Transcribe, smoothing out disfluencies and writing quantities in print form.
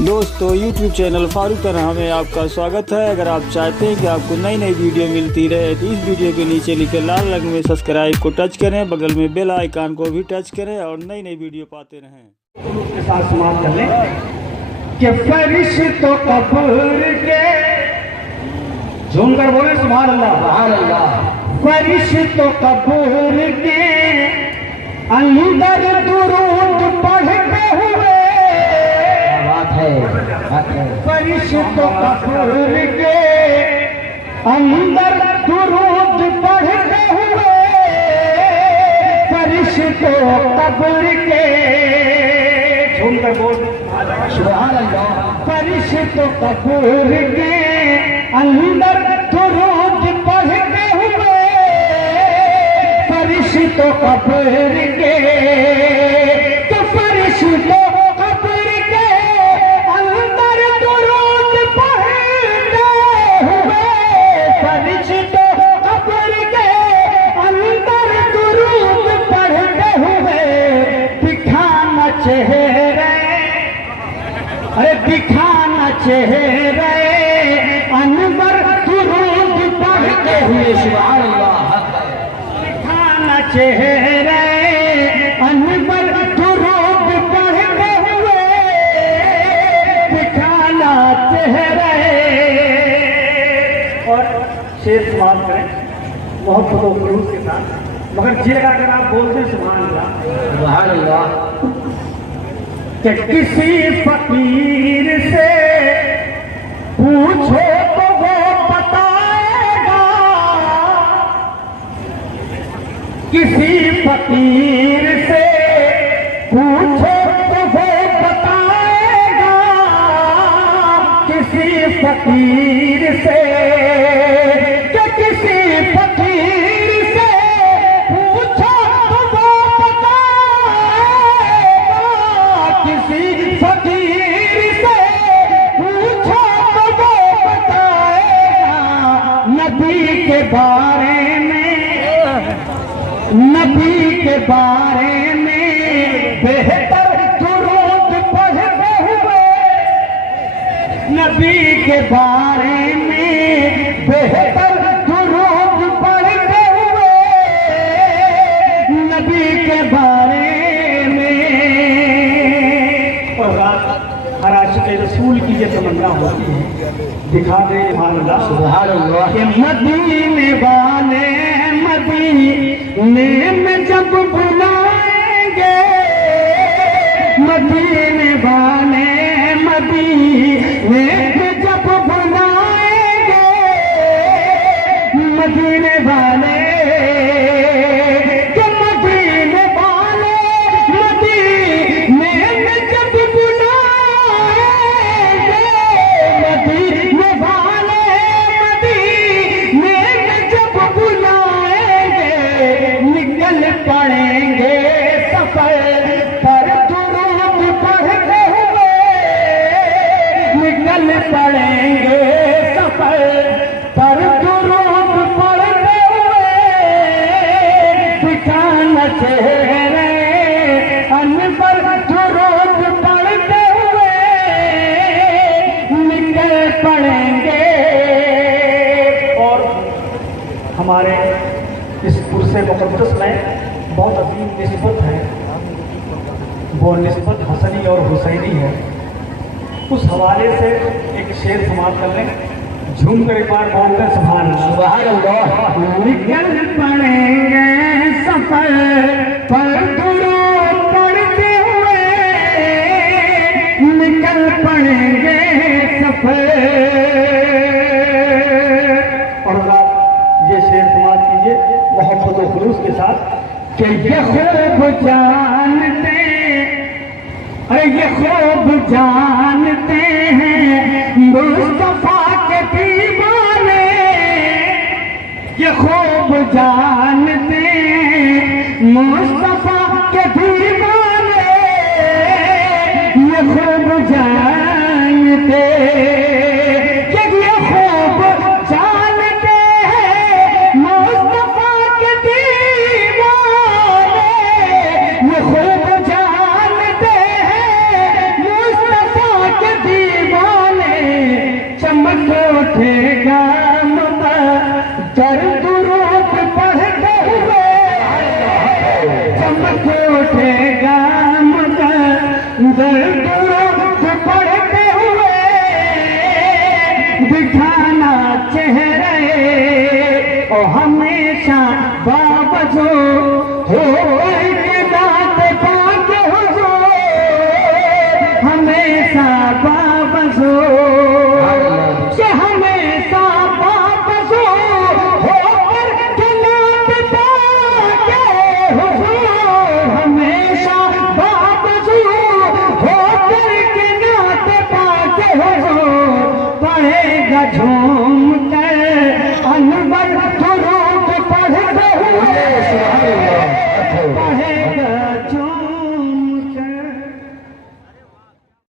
दोस्तों YouTube channel Farooq तनहा में आपका स्वागत है। अगर आप चाहते हैं कि आपको नई नई वीडियो मिलती रहे तो इस वीडियो के नीचे लिखे लाल रंग में सब्सक्राइब को टच करें, बगल में बेल आइकन को भी टच करें और नई नई वीडियो पाते रहें। उसके साथ समाप्त कर लें कि फरिश्तों कब्र के झूम कर बोले सुभान अल्लाह सुभान अल्लाह। फरिश्तों कब्र के अंदर दुरूद पढ़ते हुए फरिश्तों कब्र के अंदर दुरूद पढ़ते हुए फरिश्तों कब्र के झूम कर बोल सुभान अल्लाह। फरिश्तों कब्र के अंदर दुरूद पढ़ते हुए फरिश्तों कब्र के तो फरिश्तों दिखाना चेहरे अनवर दुरूद पढ़ते हुए सुभान अल्लाह। दिखाना चेहरे अनवर दुरूद पढ़ते हुए दिखाना चेहरे। और शेर समाप्त करें मोहब्बत और खुलूस के साथ, मगर ये अगर आप बोलते हैं सुभान अल्लाह सुभान अल्लाह कि किसी फकीर से पूछो तो वो बताएगा, किसी फकीर से पूछो तो वो बताएगा, किसी फकीर से नबी के बारे में बेहतर दुरूद पढ़ते हुए, नबी के बारे में बेहतर दुरूद पढ़ते हुए, नबी के बारे में। और हर आशिक़ रसूल की ये तमन्ना होती है, दिखा दे सुभान अल्लाह कि मदीने वाले मदीने में जब बुलाएंगे, मदीने वाले मदीने में जब बुलाएंगे, मदीने वाले मदीने वाले मदीने में जब बुलाएंगे, मदीने वाले मदीने में जब बुलाएंगे निकल पड़ेंगे सफर पर दुरूद पढ़ते हुए, निकल पड़ेंगे सफर पर दुरूद पढ़ते हुए दिखाना चेहरे अनवर दुरूद पढ़ते हुए निकल पड़ेंगे। और हमारे इस पुरसे मुक़द्दस में बहुत अजीम निस्बत है, वो निस्बत हसनी और हुसैनी है। उस हवाले से एक शेर समाप्त कर लें, झूम कर एक बार बोलते हैं सुभान अल्लाह। निकल पड़ेंगे सफर पर दुरूद पढ़ते हुए, निकल पड़ेंगे सफर। और ये शेर समाप्त कीजिए मोहब्बत और खुलूस के साथ कि ये खूब जानते, अरे ये खूब जानते हैं मुस्तफा के दीवाने, ये खूब जानते हैं मुस्तफा के दीवाने, ये खूब जानते, ये खूब जानते हैं मुस्तफा के दीवाने, ये खूब जानते हैं मुस्तफा के दिखाना चेहरे ओ हमेशा बावजूद हो के दांत पाके हुजूर हमेशा बावजूद के हमेशा बावजूद हो के दांत पाके हुजूर हमेशा बावजूद हो के दांत पाके हुजूर पड़ेगा झूठ